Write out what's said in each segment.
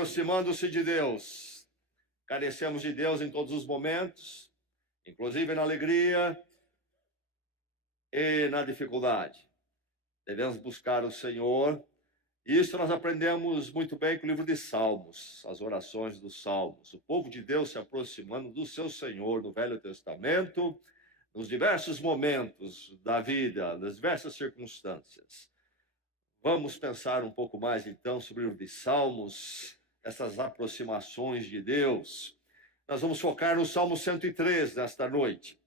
aproximando-se de Deus. Carecemos de Deus em todos os momentos, inclusive na alegria e na dificuldade. Devemos buscar o Senhor. Isso nós aprendemos muito bem com o livro de Salmos, as orações dos Salmos. O povo de Deus se aproximando do seu Senhor no Velho Testamento, nos diversos momentos da vida, nas diversas circunstâncias. Vamos pensar um pouco mais, então, sobre o livro de Salmos, essas aproximações de Deus. Nós vamos focar no Salmo 103 nesta noite.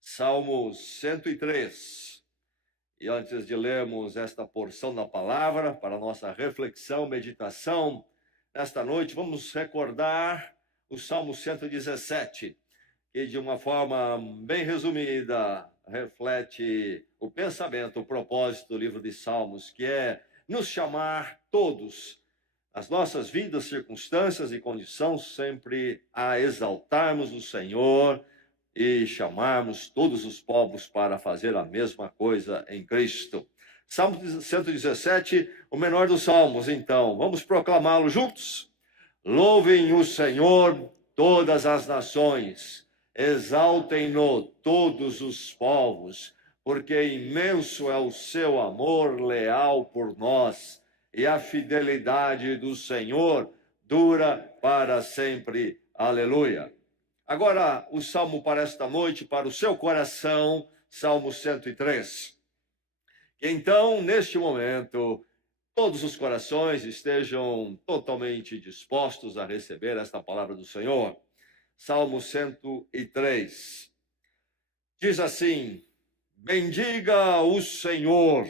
Salmo 103. E antes de lermos esta porção da palavra para nossa reflexão, meditação, nesta noite vamos recordar o Salmo 117, que de uma forma bem resumida reflete o pensamento, o propósito do livro de Salmos, que é nos chamar todos, as nossas vidas, circunstâncias e condições, sempre a exaltarmos o Senhor e chamarmos todos os povos para fazer a mesma coisa em Cristo. Salmo 117, o menor dos salmos, então. Vamos proclamá-lo juntos? Louvem o Senhor todas as nações, exaltem-no todos os povos, porque imenso é o seu amor leal por nós, e a fidelidade do Senhor dura para sempre. Aleluia. Agora, o salmo para esta noite, para o seu coração, Salmo 103. Então, neste momento, todos os corações estejam totalmente dispostos a receber esta palavra do Senhor. Salmo 103. Diz assim: bendiga o Senhor,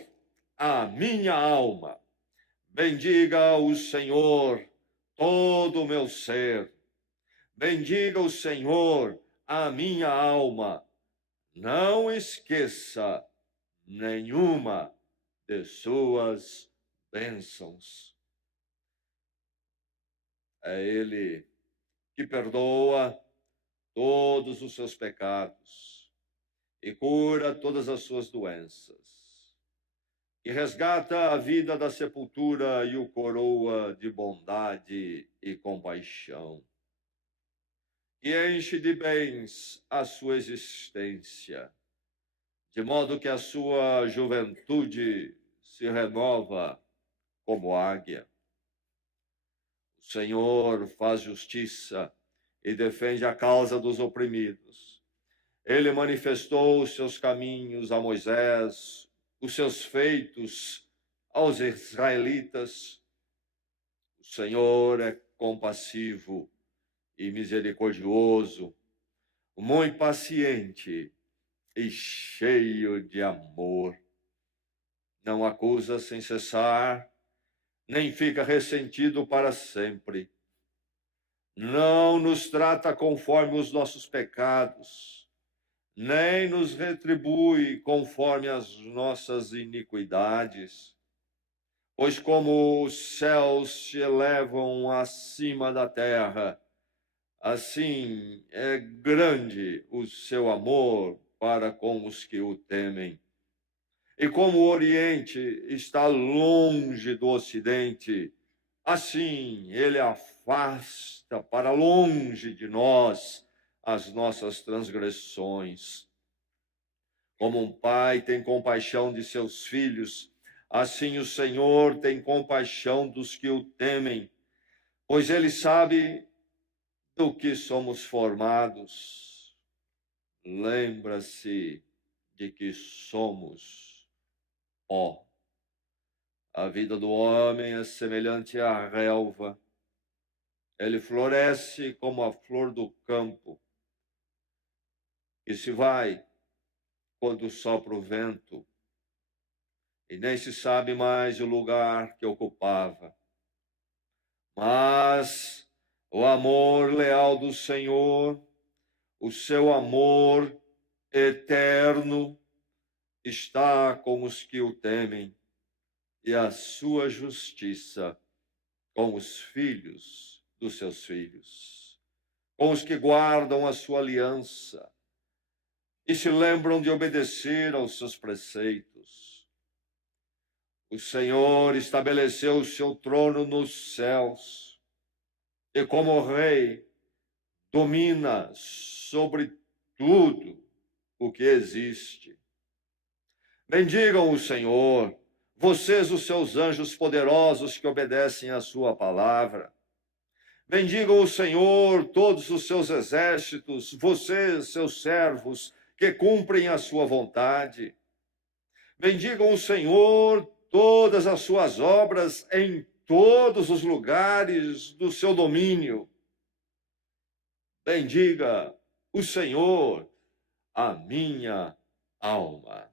a minha alma. Bendiga o Senhor, todo o meu ser. Bendiga o Senhor, a minha alma. Não esqueça nenhuma de suas bênçãos. É Ele que perdoa todos os seus pecados e cura todas as suas doenças, que resgata a vida da sepultura e o coroa de bondade e compaixão, e enche de bens a sua existência, de modo que a sua juventude se renova como águia. O Senhor faz justiça e defende a causa dos oprimidos. Ele manifestou os seus caminhos a Moisés, os seus feitos aos israelitas. O Senhor é compassivo e misericordioso, muito paciente e cheio de amor. Não acusa sem cessar, nem fica ressentido para sempre. Não nos trata conforme os nossos pecados, nem nos retribui conforme as nossas iniquidades. Pois como os céus se elevam acima da terra, assim é grande o seu amor para com os que o temem. E como o Oriente está longe do Ocidente, assim ele afasta para longe de nós as nossas transgressões. Como um pai tem compaixão de seus filhos, assim o Senhor tem compaixão dos que o temem, pois ele sabe do que somos formados. Lembra-se de que somos pó. A vida do homem é semelhante à relva. Ele floresce como a flor do campo, e se vai quando sopra o vento, e nem se sabe mais o lugar que ocupava. Mas o amor leal do Senhor, o seu amor eterno, está com os que o temem, e a sua justiça com os filhos dos seus filhos, com os que guardam a sua aliança e se lembram de obedecer aos seus preceitos. O Senhor estabeleceu o seu trono nos céus, e como rei domina sobre tudo o que existe. Bendigam o Senhor, vocês, os seus anjos poderosos que obedecem à sua palavra. Bendigam o Senhor, todos os seus exércitos, vocês, seus servos, que cumprem a sua vontade. Bendigam o Senhor, todas as suas obras em todos os lugares do seu domínio. Bendiga o Senhor, a minha alma.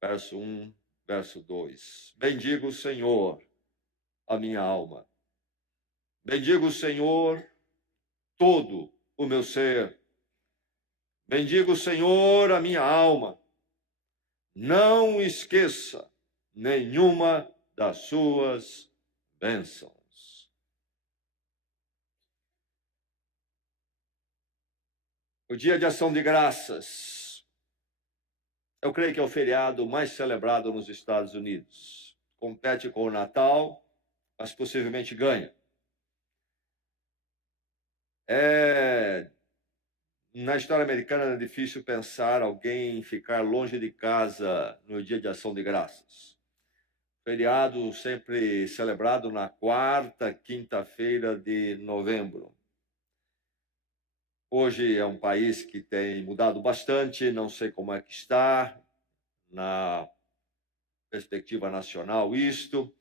Verso 1, verso 2. Bendiga o Senhor, a minha alma. Bendiga o Senhor, todo o meu ser. Bendiga o Senhor, a minha alma. Não esqueça nenhuma das suas bênçãos. O Dia de Ação de Graças, eu creio que é o feriado mais celebrado nos Estados Unidos. Compete com o Natal, mas possivelmente ganha. Na história americana é difícil pensar alguém ficar longe de casa no Dia de Ação de Graças. Feriado sempre celebrado na quarta, quinta-feira de novembro. Hoje é um país que tem mudado bastante, não sei como é que está na perspectiva nacional isto,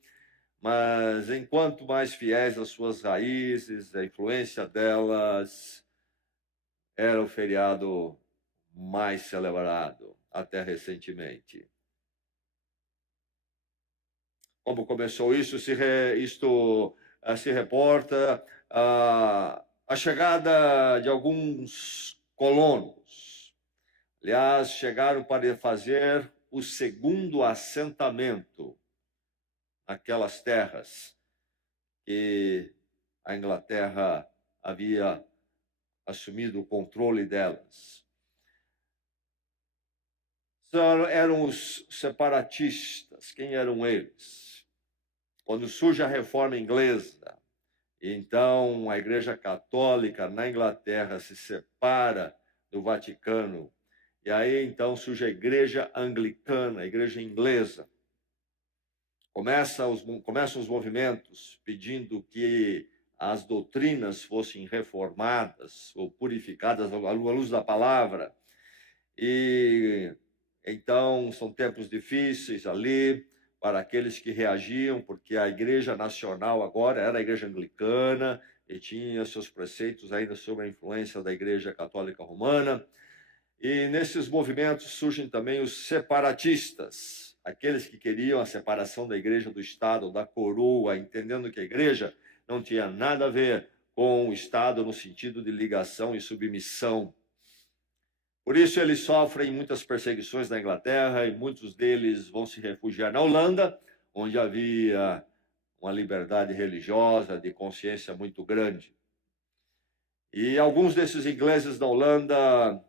mas enquanto mais fiéis às suas raízes, a influência delas, era o feriado mais celebrado até recentemente. Como começou isso? Isto se reporta a chegada de alguns colonos. Aliás, chegaram para fazer o segundo assentamento naquelas terras que a Inglaterra havia assumido o controle delas. Eram os separatistas. Quem eram eles? Quando surge a Reforma Inglesa, então a Igreja Católica na Inglaterra se separa do Vaticano, e aí então surge a Igreja Anglicana, a Igreja Inglesa. Começam os movimentos pedindo que as doutrinas fossem reformadas ou purificadas à luz da palavra. E então são tempos difíceis ali para aqueles que reagiam, porque a Igreja Nacional agora era a Igreja Anglicana e tinha seus preceitos ainda sob a influência da Igreja Católica Romana. E nesses movimentos surgem também os separatistas, aqueles que queriam a separação da Igreja do Estado, da coroa, entendendo que a Igreja não tinha nada a ver com o Estado no sentido de ligação e submissão. Por isso eles sofrem muitas perseguições na Inglaterra e muitos deles vão se refugiar na Holanda, onde havia uma liberdade religiosa, de consciência muito grande. E alguns desses ingleses da Holanda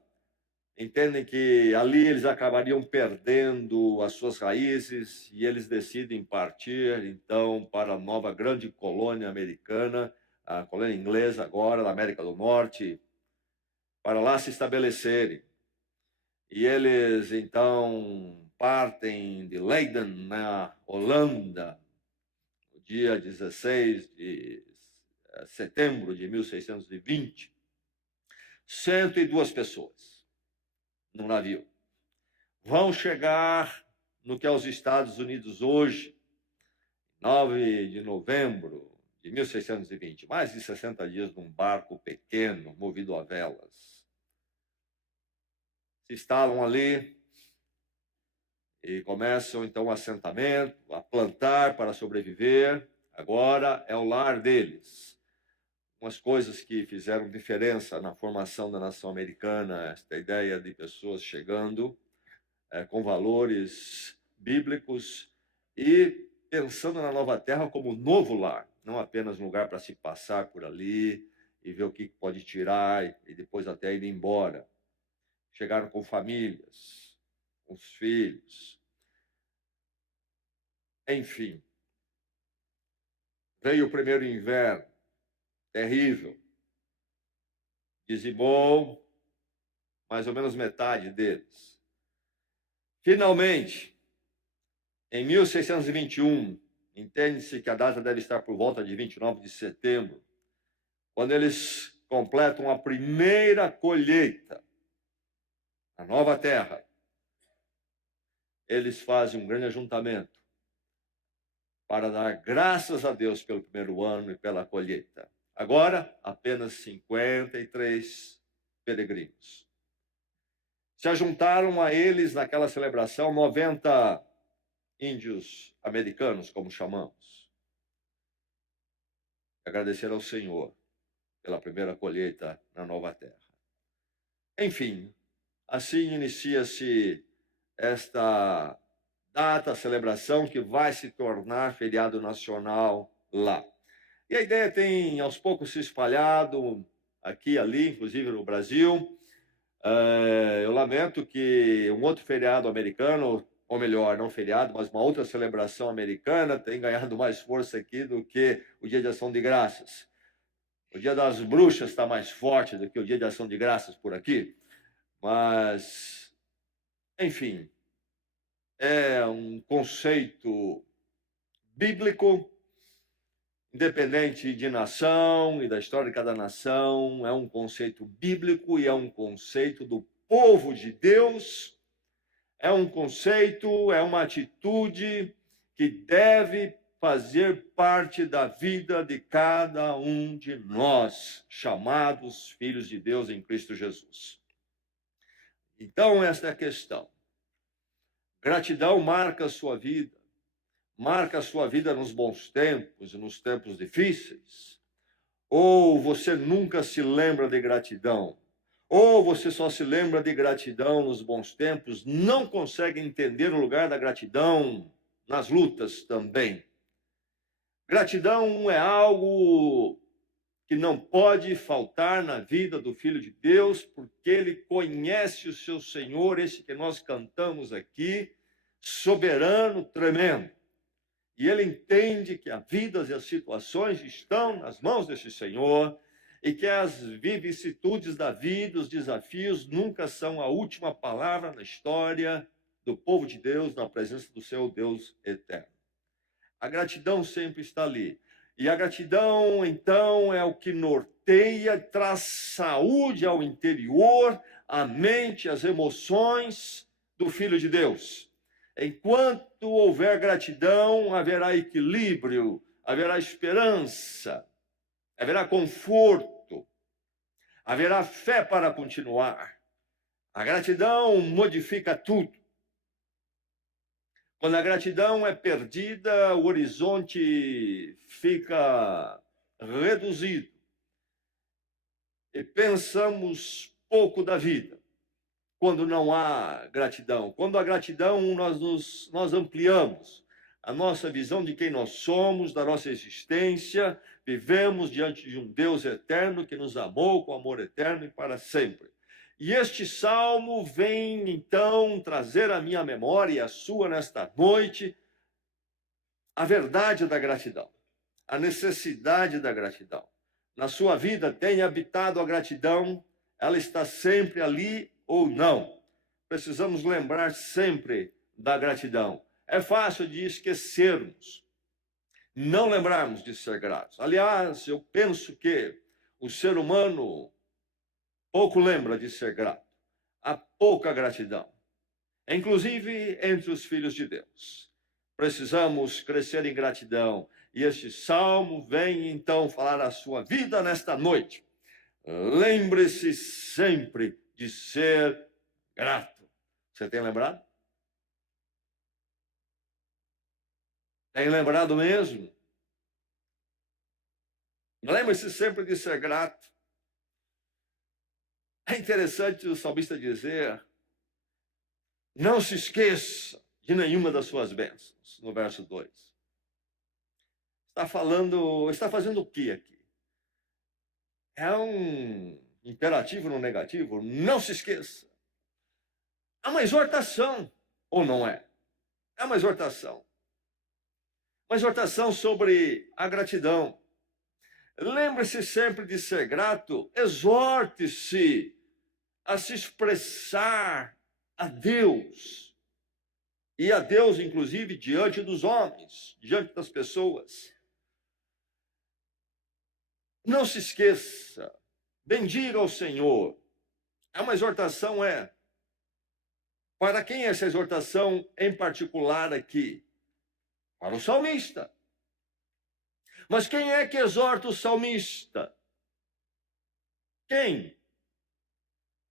entendem que ali eles acabariam perdendo as suas raízes e eles decidem partir, então, para a nova grande colônia americana, a colônia inglesa agora, da América do Norte, para lá se estabelecerem. E eles, então, partem de Leiden, na Holanda, no dia 16 de setembro de 1620. 102 pessoas no navio. Vão chegar no que é os Estados Unidos hoje, 9 de novembro de 1620, mais de 60 dias num barco pequeno, movido a velas. Se instalam ali e começam então o assentamento, a plantar para sobreviver. Agora é o lar deles. Umas coisas que fizeram diferença na formação da nação americana, esta ideia de pessoas chegando com valores bíblicos e pensando na nova terra como novo lar, não apenas um lugar para se passar por ali e ver o que pode tirar e depois até ir embora. Chegaram com famílias, com os filhos. Enfim, veio o primeiro inverno, terrível. Dizimou mais ou menos metade deles. Finalmente, em 1621, entende-se que a data deve estar por volta de 29 de setembro, quando eles completam a primeira colheita na nova terra, eles fazem um grande ajuntamento para dar graças a Deus pelo primeiro ano e pela colheita. Agora, apenas 53 peregrinos. Se ajuntaram a eles naquela celebração 90 índios americanos, como chamamos. Agradecer ao Senhor pela primeira colheita na nova terra. Enfim, assim inicia-se esta data, celebração que vai se tornar feriado nacional lá. E a ideia tem aos poucos se espalhado aqui e ali, inclusive no Brasil. Eu lamento que um outro feriado americano, ou melhor, não feriado, mas uma outra celebração americana tem ganhado mais força aqui do que o Dia de Ação de Graças. O Dia das Bruxas está mais forte do que o Dia de Ação de Graças por aqui. Mas, enfim, é um conceito bíblico, independente de nação e da história de cada nação, é um conceito bíblico e é um conceito do povo de Deus, é um conceito, é uma atitude que deve fazer parte da vida de cada um de nós, chamados filhos de Deus em Cristo Jesus. Então, esta é a questão. Gratidão marca a sua vida. Marca a sua vida nos bons tempos e nos tempos difíceis? Ou você nunca se lembra de gratidão? Ou você só se lembra de gratidão nos bons tempos, não consegue entender o lugar da gratidão nas lutas também? Gratidão é algo que não pode faltar na vida do Filho de Deus, porque ele conhece o seu Senhor, esse que nós cantamos aqui, soberano, tremendo. E ele entende que a vida e as situações estão nas mãos desse Senhor e que as vicissitudes da vida, os desafios, nunca são a última palavra na história do povo de Deus, na presença do seu Deus eterno. A gratidão sempre está ali. E a gratidão, então, é o que norteia, traz saúde ao interior, à mente, às emoções do Filho de Deus. Enquanto houver gratidão, haverá equilíbrio, haverá esperança, haverá conforto, haverá fé para continuar. A gratidão modifica tudo. Quando a gratidão é perdida, o horizonte fica reduzido e pensamos pouco da vida. Quando não há gratidão. Quando há gratidão, nós ampliamos a nossa visão de quem nós somos, da nossa existência, vivemos diante de um Deus eterno que nos amou com amor eterno e para sempre. E este salmo vem, então, trazer à minha memória e à sua nesta noite a verdade da gratidão, a necessidade da gratidão. Na sua vida tem habitado a gratidão, ela está sempre ali ou não. Precisamos lembrar sempre da gratidão. É fácil de esquecermos, não lembrarmos de ser gratos. Aliás, eu penso que o ser humano pouco lembra de ser grato. Há pouca gratidão, inclusive entre os filhos de Deus. Precisamos crescer em gratidão. E este salmo vem então falar a sua vida nesta noite. Lembre-se sempre de ser grato. Você tem lembrado? Tem lembrado mesmo? Lembre-se sempre de ser grato. É interessante o salmista dizer: não se esqueça de nenhuma das suas bênçãos, no verso 2. Está fazendo o que aqui? É um imperativo no negativo? Não se esqueça. É uma exortação, ou não é? É uma exortação. Uma exortação sobre a gratidão. Lembre-se sempre de ser grato, exorte-se a se expressar a Deus. E a Deus, inclusive, diante dos homens, diante das pessoas. Não se esqueça, bendiga ao Senhor. É uma exortação, para quem é essa exortação em particular aqui? Para o salmista. Mas quem é que exorta o salmista? Quem?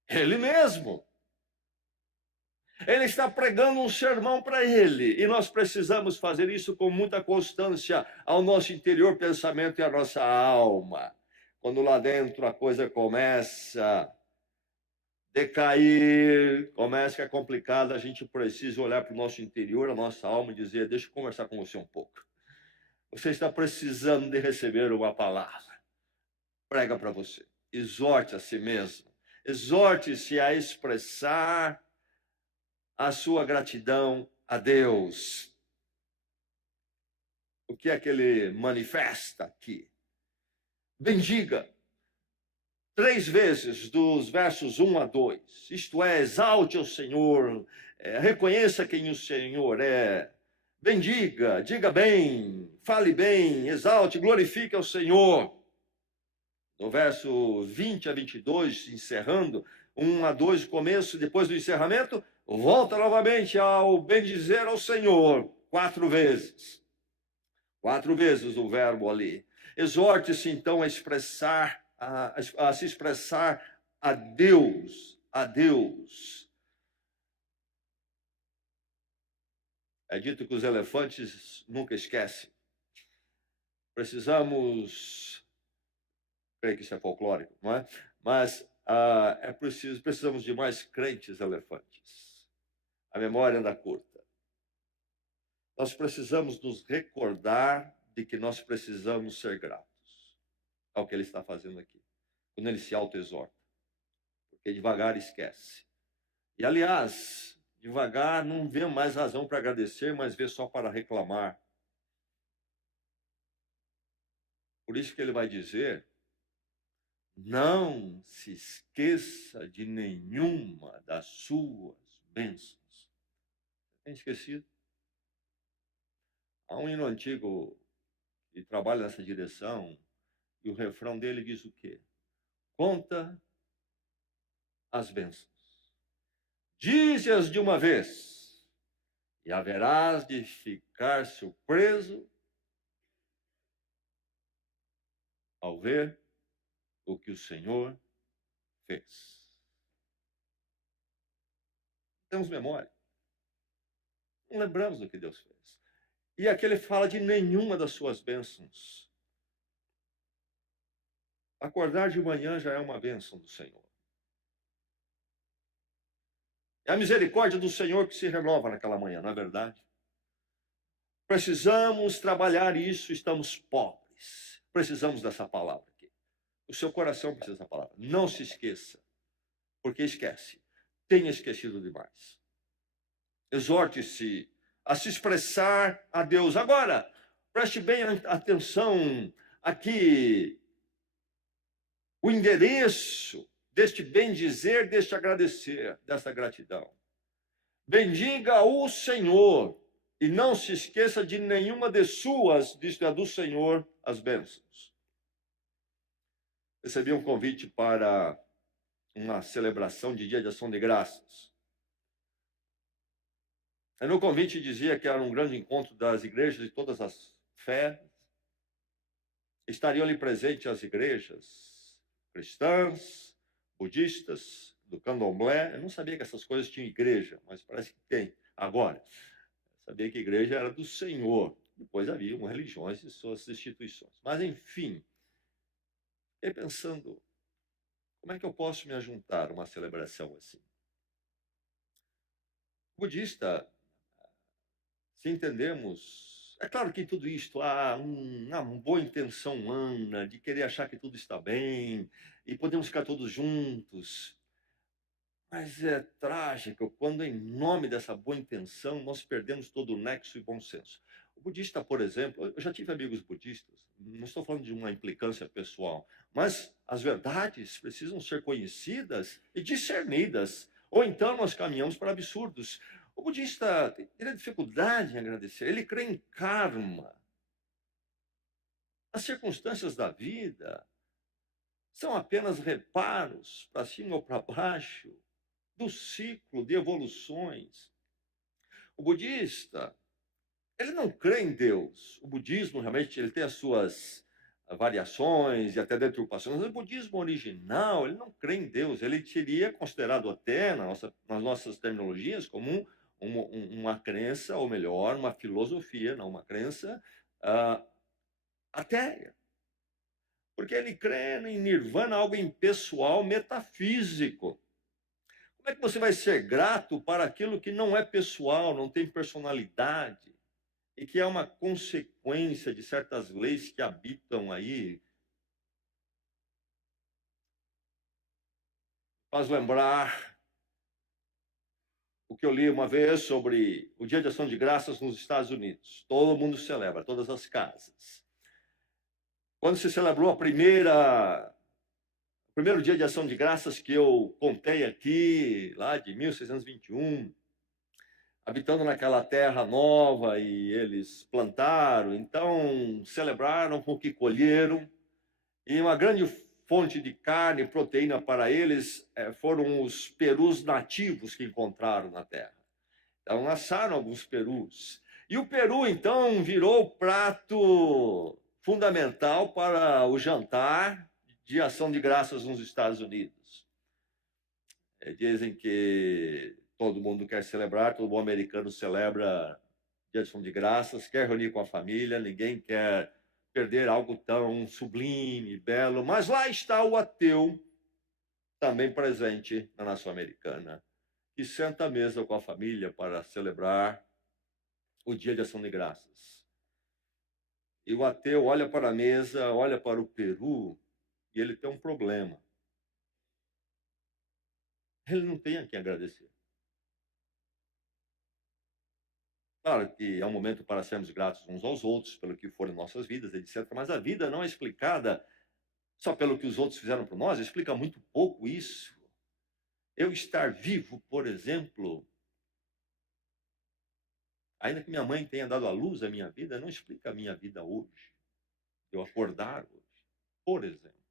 Ele mesmo. Ele está pregando um sermão para ele, e nós precisamos fazer isso com muita constância ao nosso interior pensamento e à nossa alma. Quando lá dentro a coisa começa a decair, começa a ficar complicada, a gente precisa olhar para o nosso interior, a nossa alma e dizer: deixa eu conversar com você um pouco. Você está precisando de receber uma palavra. Prega para você. Exorte a si mesmo. Exorte-se a expressar a sua gratidão a Deus. O que é que ele manifesta aqui? Bendiga 3 vezes, dos versos 1 a 2. Isto é, exalte o Senhor, reconheça quem o Senhor é. Bendiga, diga bem, fale bem, exalte, glorifique ao Senhor. No verso 20 a 22, encerrando, 1 a 2, começo, depois do encerramento, volta novamente ao bendizer ao Senhor, 4 vezes. 4 vezes o verbo ali. Exorte-se, então, a expressar, a se expressar a Deus, a Deus. É dito que os elefantes nunca esquecem. Precisamos, creio que isso é folclórico, não é? Mas precisamos de mais crentes elefantes. A memória anda curta. Nós precisamos nos recordar de que nós precisamos ser gratos ao que ele está fazendo aqui, quando ele se auto-exorta, porque devagar esquece. E, aliás, devagar não vê mais razão para agradecer, mas vê só para reclamar. Por isso que ele vai dizer: não se esqueça de nenhuma das suas bênçãos. Tem esquecido? Há um hino antigo que trabalha nessa direção, e o refrão dele diz o quê? Conta as bênçãos. Dize-as de uma vez, e haverás de ficar surpreso ao ver o que o Senhor fez. Temos memória. Não lembramos do que Deus fez. E aqui ele fala de nenhuma das suas bênçãos. Acordar de manhã já é uma bênção do Senhor. É a misericórdia do Senhor que se renova naquela manhã, não é verdade? Precisamos trabalhar isso, estamos pobres. Precisamos dessa palavra aqui. O seu coração precisa dessa palavra. Não se esqueça, porque esquece. Tenha esquecido demais. Exorte-se a se expressar a Deus. Agora, preste bem atenção aqui. O endereço deste bem-dizer, deste agradecer, desta gratidão. Bendiga o Senhor e não se esqueça de nenhuma de suas, isto é, do Senhor, as bênçãos. Recebi um convite para uma celebração de Dia de Ação de Graças. E no convite dizia que era um grande encontro das igrejas de todas as fés. Estariam ali presentes as igrejas cristãs, budistas, do candomblé. Eu não sabia que essas coisas tinham igreja, mas parece que tem agora. Eu sabia que a igreja era do Senhor. Depois havia religiões e suas instituições. Mas, enfim, fiquei pensando, como é que eu posso me ajuntar a uma celebração assim? Budista, se entendemos, é claro que em tudo isto há uma boa intenção humana de querer achar que tudo está bem e podemos ficar todos juntos. Mas é trágico quando, em nome dessa boa intenção, nós perdemos todo o nexo e bom senso. O budista, por exemplo, eu já tive amigos budistas, não estou falando de uma implicância pessoal, mas as verdades precisam ser conhecidas e discernidas, ou então nós caminhamos para absurdos. O budista tem dificuldade em agradecer, ele crê em karma. As circunstâncias da vida são apenas reparos para cima ou para baixo do ciclo de evoluções. O budista, ele não crê em Deus. O budismo realmente ele tem as suas variações e até deturpações. Mas o budismo original, ele não crê em Deus. Ele seria considerado até, nas nossas terminologias, como uma crença, ou melhor, uma filosofia, não uma crença ateia. Porque ele crê em nirvana, algo impessoal, metafísico. Como é que você vai ser grato para aquilo que não é pessoal, não tem personalidade, e que é uma consequência de certas leis que habitam aí? Faz lembrar o que eu li uma vez sobre o Dia de Ação de Graças nos Estados Unidos. Todo mundo celebra, todas as casas. Quando se celebrou o primeiro Dia de Ação de Graças que eu contei aqui, lá de 1621, habitando naquela terra nova, e eles plantaram, então celebraram com o que colheram, e uma grande fonte de carne e proteína para eles foram os perus nativos que encontraram na terra. Então assaram alguns perus, e o peru então virou o prato fundamental para o jantar de ação de graças nos Estados Unidos. Dizem que todo mundo quer celebrar, todo bom americano celebra Dia de Ação de Graças, quer reunir com a família, ninguém quer perder algo tão sublime, belo, mas lá está o ateu, também presente na nação americana, que senta à mesa com a família para celebrar o Dia de Ação de Graças. E o ateu olha para a mesa, olha para o peru, e ele tem um problema. Ele não tem a quem agradecer. Claro que é um momento para sermos gratos uns aos outros pelo que foram nossas vidas, etc. Mas a vida não é explicada só pelo que os outros fizeram por nós, explica muito pouco isso. Eu estar vivo, por exemplo, ainda que minha mãe tenha dado à luz a minha vida, não explica a minha vida hoje. Eu acordar hoje, por exemplo.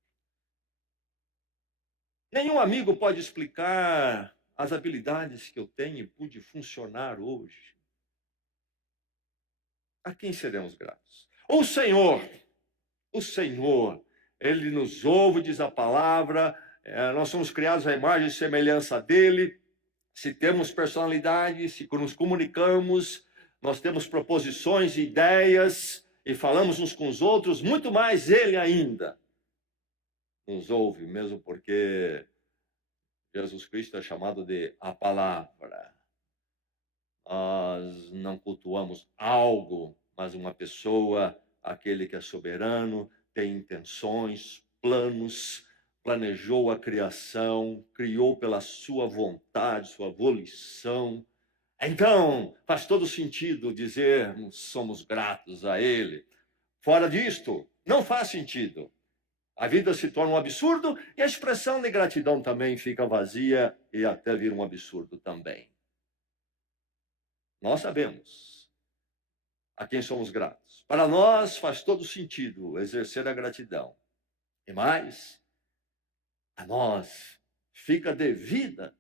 Nenhum amigo pode explicar as habilidades que eu tenho e pude funcionar hoje. A quem seremos gratos? O Senhor, Ele nos ouve, diz a palavra, nós somos criados à imagem e semelhança dele. Se temos personalidade, se nos comunicamos, nós temos proposições, ideias e falamos uns com os outros, muito mais ele ainda nos ouve, mesmo porque Jesus Cristo é chamado de a palavra. Nós não cultuamos algo, mas uma pessoa, aquele que é soberano, tem intenções, planos, planejou a criação, criou pela sua vontade, sua volição. Então, faz todo sentido dizermos somos gratos a Ele. Fora disto, não faz sentido. A vida se torna um absurdo e a expressão de gratidão também fica vazia e até vira um absurdo também. Nós sabemos a quem somos gratos. Para nós faz todo sentido exercer a gratidão. E mais, a nós fica devida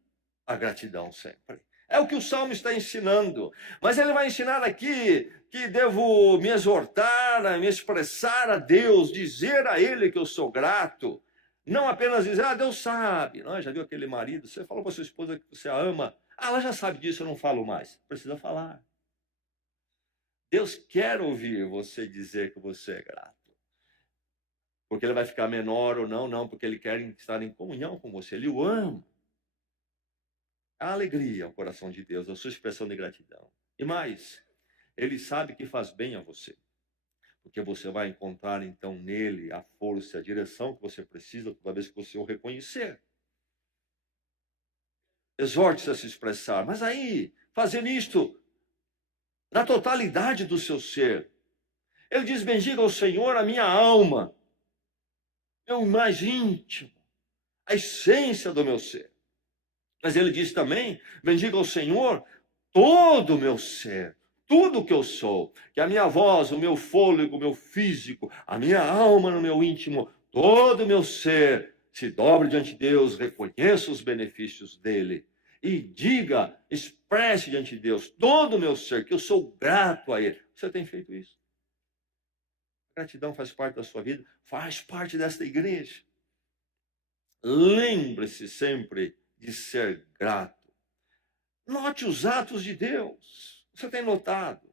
a gratidão sempre. É o que o Salmo está ensinando. Mas ele vai ensinar aqui que devo me exortar, a me expressar a Deus, dizer a Ele que eu sou grato. Não apenas dizer, Deus sabe. Não, já viu aquele marido? Você falou para sua esposa que você a ama. Ela já sabe disso, eu não falo mais. Precisa falar. Deus quer ouvir você dizer que você é grato. Porque ele vai ficar menor ou não, porque ele quer estar em comunhão com você. Ele o ama. A alegria ao coração de Deus, a sua expressão de gratidão. E mais, ele sabe que faz bem a você. Porque você vai encontrar, então, nele a força, a direção que você precisa toda vez que você o reconhecer. Exorte-se a se expressar. Mas aí, fazendo isto, na totalidade do seu ser. Ele diz: bendiga ao Senhor a minha alma, meu mais íntimo, a essência do meu ser. Mas ele diz também: bendiga ao Senhor todo o meu ser, tudo que eu sou, que a minha voz, o meu fôlego, o meu físico, a minha alma no meu íntimo, todo o meu ser se dobre diante de Deus, reconheça os benefícios dele e diga, expresse diante de Deus todo o meu ser, que eu sou grato a ele. Você tem feito isso? Gratidão faz parte da sua vida, faz parte desta igreja. Lembre-se sempre de ser grato. Note os atos de Deus. Você tem notado?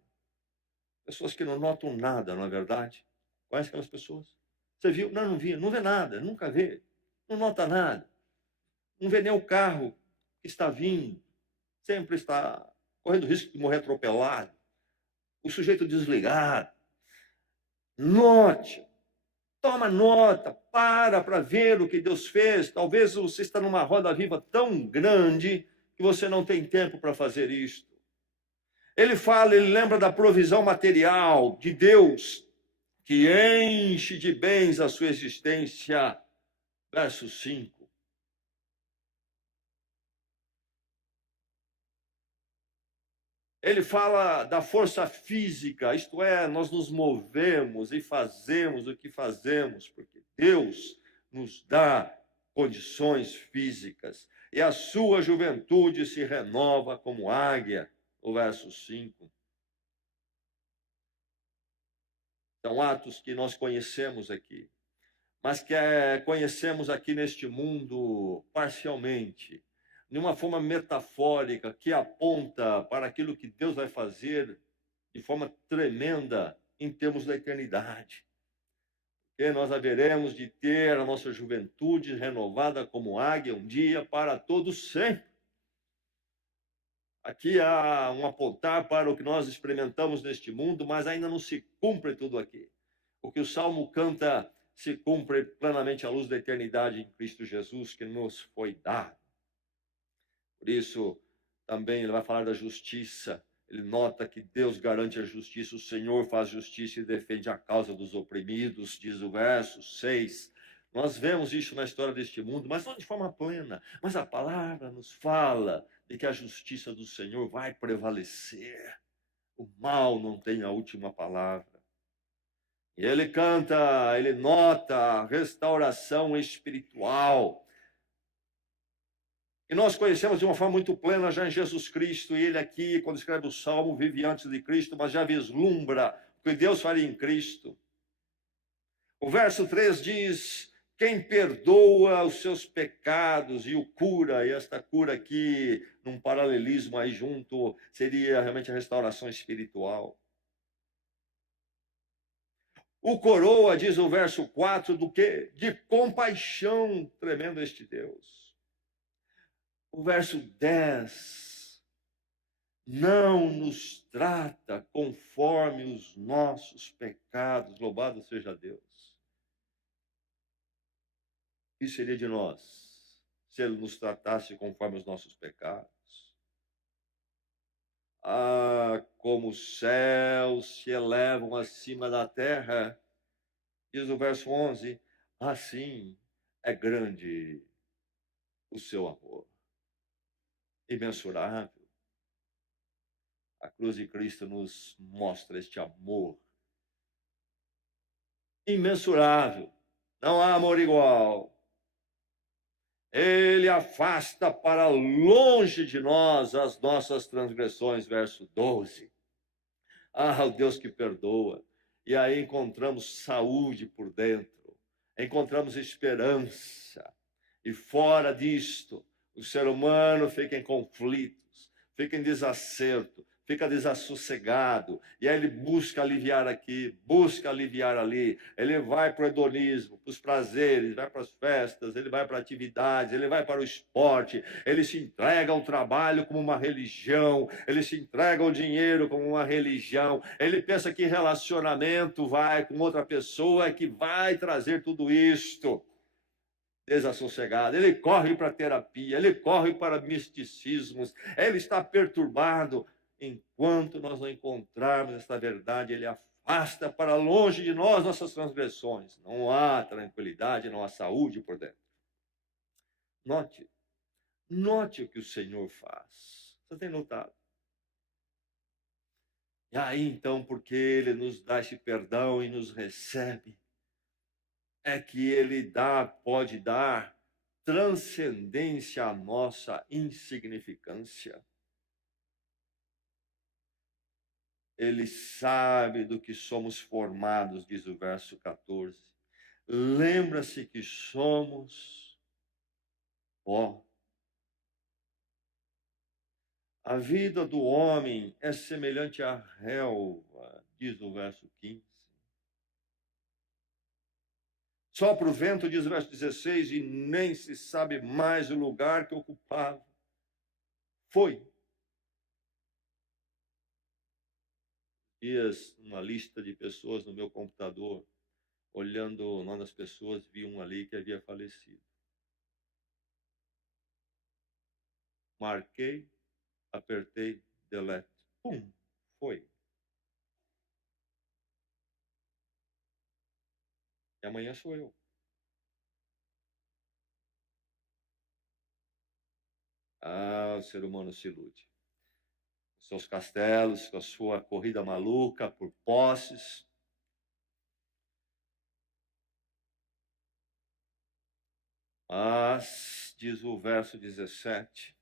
Pessoas que não notam nada, não é verdade? Conhece aquelas pessoas? Você viu? Não, não vi, não vê nada, nunca vê. Não nota nada. Não vê nem o carro que está vindo. Sempre está correndo risco de morrer atropelado. O sujeito desligado. Note. Toma nota, para ver o que Deus fez. Talvez você está numa roda viva tão grande que você não tem tempo para fazer isto. Ele fala, ele lembra da provisão material de Deus, que enche de bens a sua existência. Verso 5. Ele fala da força física, isto é, nós nos movemos e fazemos o que fazemos, porque Deus nos dá condições físicas. E a sua juventude se renova como águia, o verso 5. São atos que nós conhecemos aqui, mas que conhecemos aqui neste mundo parcialmente, de uma forma metafórica, que aponta para aquilo que Deus vai fazer de forma tremenda em termos da eternidade. Porque nós haveremos de ter a nossa juventude renovada como águia um dia para todos sempre. Aqui há um apontar para o que nós experimentamos neste mundo, mas ainda não se cumpre tudo aqui. O que o Salmo canta se cumpre plenamente à luz da eternidade em Cristo Jesus, que nos foi dado. Por isso, também ele vai falar da justiça. Ele nota que Deus garante a justiça, o Senhor faz justiça e defende a causa dos oprimidos, diz o verso 6. Nós vemos isso na história deste mundo, mas não de forma plena. Mas a palavra nos fala de que a justiça do Senhor vai prevalecer. O mal não tem a última palavra. E ele canta, ele nota a restauração espiritual. E nós conhecemos de uma forma muito plena já em Jesus Cristo, e ele aqui, quando escreve o Salmo, vive antes de Cristo, mas já vislumbra o que Deus faria em Cristo. O verso 3 diz: quem perdoa os seus pecados e o cura, e esta cura aqui, num paralelismo aí junto, seria realmente a restauração espiritual. O coroa, diz o verso 4, do quê? De compaixão tremendo este Deus. O verso 10, não nos trata conforme os nossos pecados, louvado seja Deus. O que seria de nós se ele nos tratasse conforme os nossos pecados? Ah, como os céus se elevam acima da terra, diz o verso 11, assim é grande o seu amor. Imensurável. A cruz de Cristo nos mostra este amor imensurável. Não há amor igual. Ele afasta para longe de nós as nossas transgressões, verso 12. Ah, o Deus que perdoa. E aí encontramos saúde por dentro, encontramos esperança. E fora disto, o ser humano fica em conflitos, fica em desacerto, fica desassossegado, e aí ele busca aliviar aqui, busca aliviar ali, ele vai para o hedonismo, para os prazeres, vai para as festas, ele vai para atividades, ele vai para o esporte, ele se entrega ao trabalho como uma religião, ele se entrega ao dinheiro como uma religião, ele pensa que relacionamento vai com outra pessoa é que vai trazer tudo isto. Desassossegado, ele corre para terapia, ele corre para misticismos, ele está perturbado. enquanto nós não encontrarmos esta verdade, ele afasta para longe de nós nossas transgressões. Não há tranquilidade, não há saúde por dentro. Note o que o Senhor faz. Você tem notado? E aí, então, porque ele nos dá esse perdão e nos recebe, é que ele pode dar transcendência à nossa insignificância. Ele sabe do que somos formados, diz o verso 14. Lembra-se que somos pó. A vida do homem é semelhante à relva, diz o verso 15. Sopra o vento, diz o verso 16, e nem se sabe mais o lugar que ocupava. Foi. Dias, uma lista de pessoas no meu computador, olhando o nome das pessoas, vi um ali que havia falecido. Marquei, apertei delete. Pum, foi. E amanhã sou eu. Ah, o ser humano se ilude. Com seus castelos, com a sua corrida maluca por posses. Mas, diz o verso 17,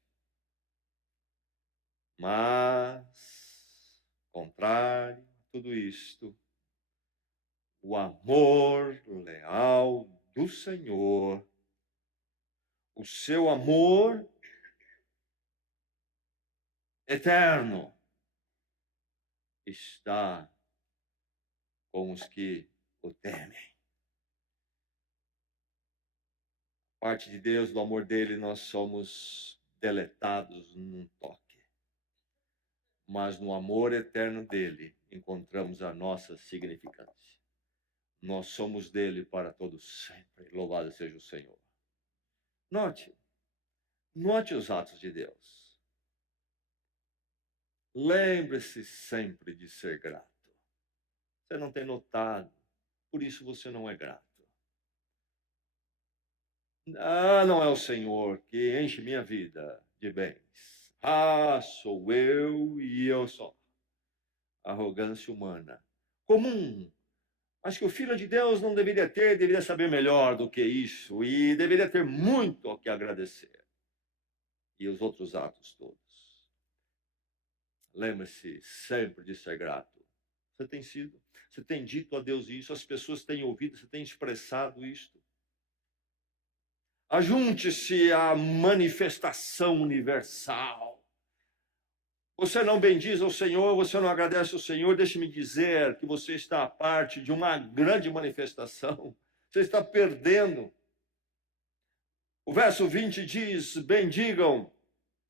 mas, contrário a tudo isto, o amor leal do Senhor, o seu amor eterno, está com os que o temem. Parte de Deus, do amor dele, nós somos deletados num toque. Mas no amor eterno dele, encontramos a nossa significância. Nós somos dele para todos sempre. Louvado seja o Senhor. Note os atos de Deus. Lembre-se sempre de ser grato. Você não tem notado, por isso você não é grato. Ah, não é o Senhor que enche minha vida de bens. Ah, sou eu e eu só. Arrogância humana. Comum. Mas que o Filho de Deus não deveria ter, deveria saber melhor do que isso. E deveria ter muito ao que agradecer. E os outros atos todos. Lembre-se sempre de ser grato. Você tem sido? Você tem dito a Deus isso? As pessoas têm ouvido? Você tem expressado isto? Ajunte-se à manifestação universal. Você não bendiz ao Senhor, você não agradece ao Senhor, deixe-me dizer que você está à parte de uma grande manifestação. Você está perdendo. O verso 20 diz: bendigam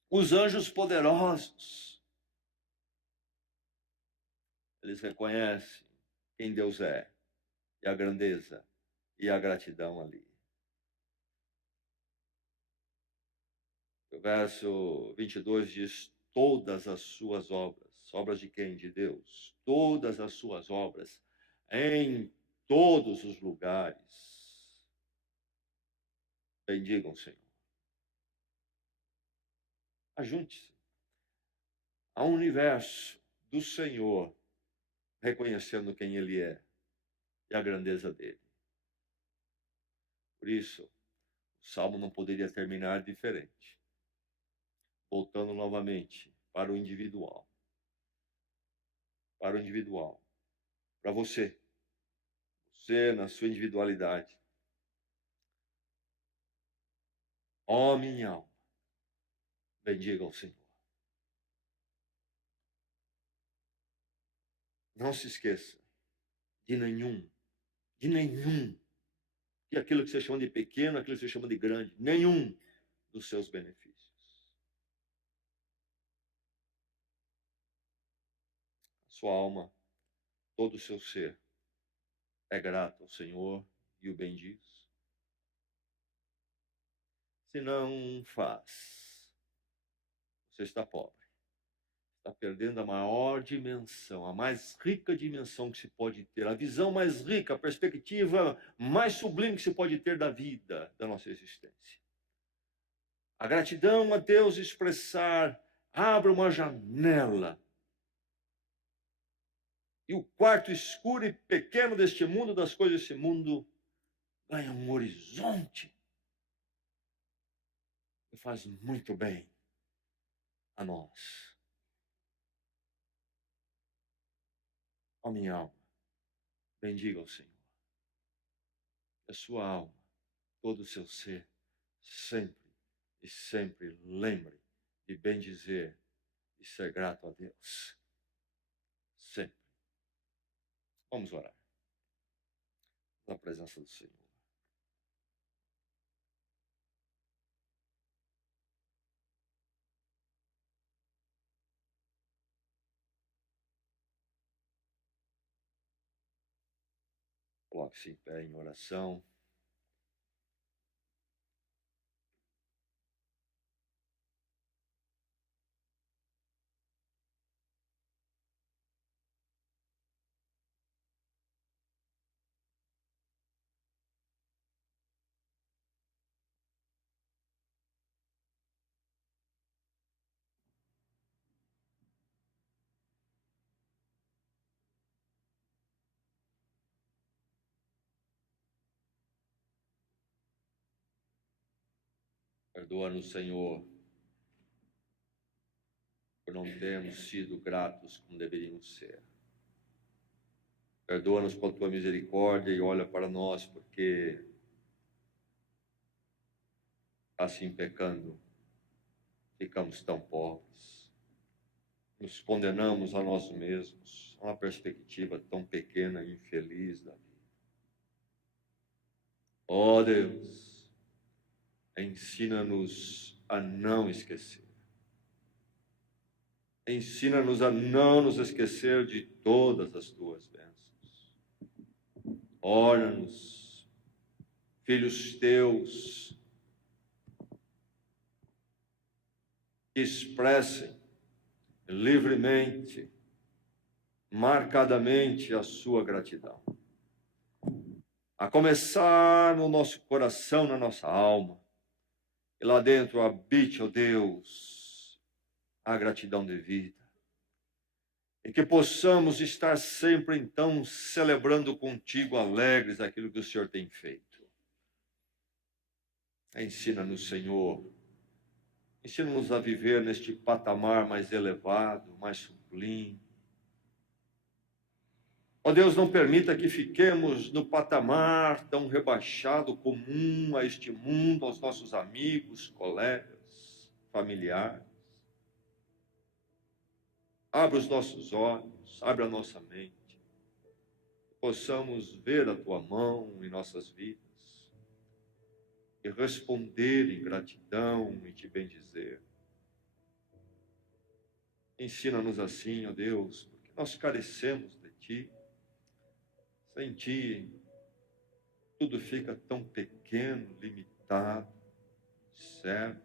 os anjos poderosos. Eles reconhecem quem Deus é, e a grandeza e a gratidão ali. O verso 22 diz: todas as suas obras. Obras de quem? De Deus. Todas as suas obras, em todos os lugares. Bendigam o Senhor. Ajunte-se ao universo do Senhor, reconhecendo quem Ele é e a grandeza dele. Por isso, o salmo não poderia terminar diferente. Voltando novamente para o individual. Para o individual. Para você. Você, na sua individualidade. Ó minha alma, bendiga ao Senhor. Não se esqueça de nenhum, e aquilo que você chama de pequeno, aquilo que você chama de grande, nenhum dos seus benefícios. A sua alma, todo o seu ser, é grato ao Senhor e o bendiz. Se não faz, você está pobre, está perdendo a maior dimensão, a mais rica dimensão que se pode ter, a visão mais rica, a perspectiva mais sublime que se pode ter da vida, da nossa existência. A gratidão a Deus expressar, abre uma janela. E o quarto escuro e pequeno deste mundo, das coisas deste mundo, ganha um horizonte. E faz muito bem a nós. Ó minha alma, bendiga o Senhor. A sua alma, todo o seu ser, sempre e sempre lembre de bendizer e ser grato a Deus. Sempre. Vamos orar. Na presença do Senhor. Coloque-se em pé em oração. Perdoa-nos, Senhor, por não termos sido gratos como deveríamos ser. Perdoa-nos com a tua misericórdia e olha para nós, porque assim pecando, ficamos tão pobres. Nos condenamos a nós mesmos, a uma perspectiva tão pequena e infeliz da vida. Ó Deus, ensina-nos a não esquecer. Ensina-nos a não nos esquecer de todas as tuas bênçãos. Orna-nos, filhos teus, que expressem livremente, marcadamente a sua gratidão. A começar no nosso coração, na nossa alma, e lá dentro habite, ó Deus, a gratidão devida. E que possamos estar sempre, então, celebrando contigo, alegres, aquilo que o Senhor tem feito. Ensina-nos, Senhor. Ensina-nos a viver neste patamar mais elevado, mais sublime. Ó Deus, não permita que fiquemos no patamar tão rebaixado, comum a este mundo, aos nossos amigos, colegas, familiares. Abra os nossos olhos, abre a nossa mente, possamos ver a tua mão em nossas vidas e responder em gratidão e te bendizer. Ensina-nos assim, ó Deus, porque nós carecemos de ti. Sem ti, tudo fica tão pequeno, limitado, certo?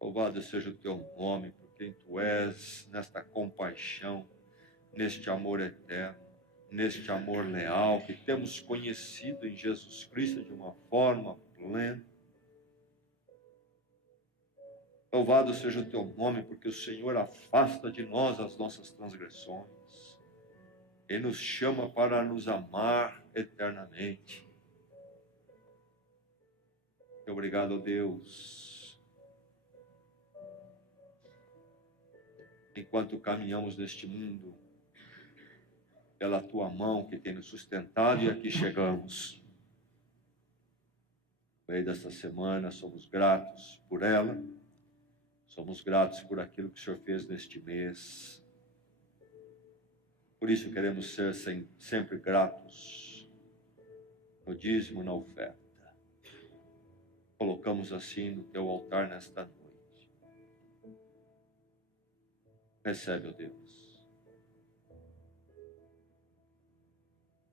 Louvado seja o teu nome, por quem tu és, nesta compaixão, neste amor eterno, neste amor leal, que temos conhecido em Jesus Cristo de uma forma plena. Louvado seja o teu nome, porque o Senhor afasta de nós as nossas transgressões e nos chama para nos amar eternamente. Obrigado, Deus. Enquanto caminhamos neste mundo, pela tua mão que tem nos sustentado, e aqui chegamos. No meio desta semana, somos gratos por ela, somos gratos por aquilo que o Senhor fez neste mês. Por isso queremos ser sempre gratos no dízimo, na oferta. Colocamos assim no teu altar nesta noite. Recebe, ó Deus,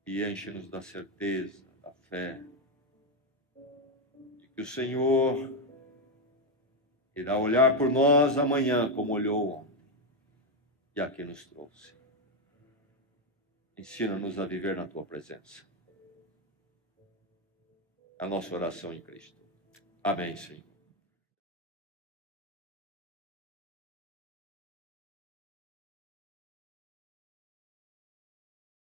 e enche-nos da certeza, da fé, de que o Senhor irá olhar por nós amanhã como olhou ontem e aqui nos trouxe. Ensina-nos a viver na tua presença. A nossa oração em Cristo. Amém, Senhor.